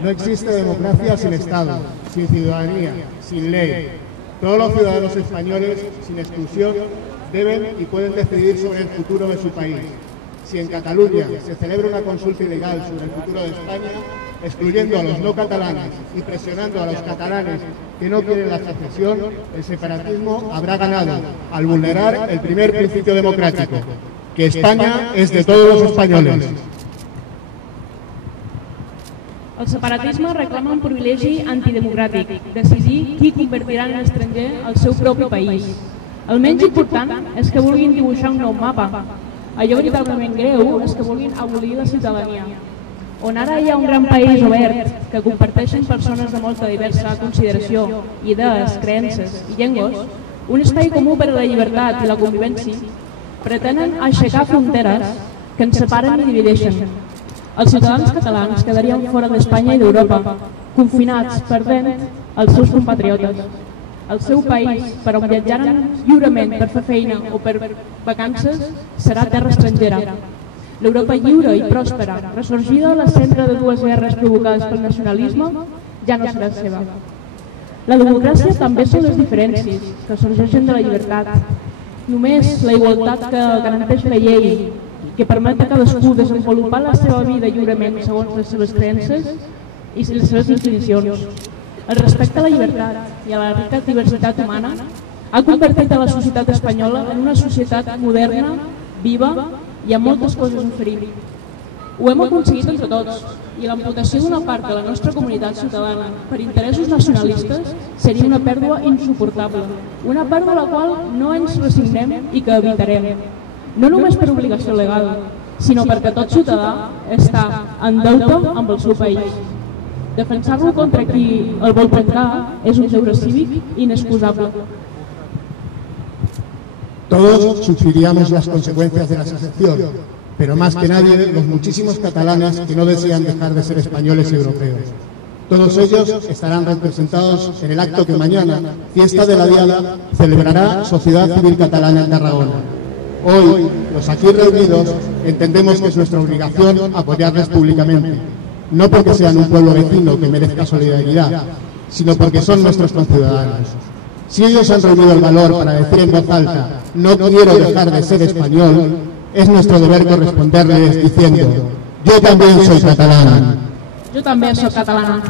No existe democracia sin Estado, sin ciudadanía, sin ley. Todos los ciudadanos españoles, sin exclusión, deben y pueden decidir sobre el futuro de su país. Si en Cataluña se celebra una consulta ilegal sobre el futuro de España, excluyendo a los no catalanes y presionando a los catalanes que no quieren la secesión, el separatismo habrá ganado al vulnerar el primer principio democrático, que España és de tots els espanyoles. El separatisme reclama un privilegi antidemocràtic, decidir qui convertirà en estranger al seu propi país. El menys important és que vulguin dibuixar un nou mapa. Allò veritablement greu és que vulguin abolir la ciutadania. On ara hi ha un gran país obert que comparteixen persones de molta diversa consideració, idees, creences i llengües, un espai comú per a la llibertat i la convivència, pretenen aixecar fronteres que ens separen i divideixen. Els ciutadans catalans quedarien fora d'Espanya i d'Europa, confinats, perdent els seus compatriotes. El seu país, per on viatjaren lliurement per fer feina o per vacances, serà terra estrangera. L'Europa lliure i pròspera, ressorgida a la centre de dues guerres provocades pel nacionalisme, ja no serà seva. La democràcia també són les diferències que sorgeixen de la llibertat. Només la igualtat que garanteix la llei, que permet a cadascú desenvolupar la seva vida lliurement segons les seves creences i les seves inclinacions. El respecte a la llibertat i a la rica diversitat humana ha convertit a la societat espanyola en una societat moderna, viva i amb moltes coses a oferir. Ho hem aconseguit entre tots i l'amputació d'una part de la nostra comunitat ciutadana per interessos nacionalistes seria una pèrdua insuportable, una pèrdua a la qual no ens resignem i que evitarem. No només per obligació legal, sinó perquè tot ciutadà està en deute amb el seu país. Defensar-lo contra qui el vol trencar és un deure cívic inexcusable. Todos sufriríamos las consecuencias de la secesión, pero más que nadie los muchísimos catalanes que no desean dejar de ser españoles y europeos. Todos ellos estarán representados en el acto que mañana, fiesta de la Diada, celebrará Sociedad Civil Catalana en Tarragona. Hoy, los aquí reunidos, entendemos que es nuestra obligación apoyarles públicamente, no porque sean un pueblo vecino que merezca solidaridad, sino porque son nuestros conciudadanos. Si ellos han reunido el valor para decir en voz alta, no quiero dejar de ser español, es nuestro deber corresponderles diciendo, yo también soy catalana. Jo també soc catalana.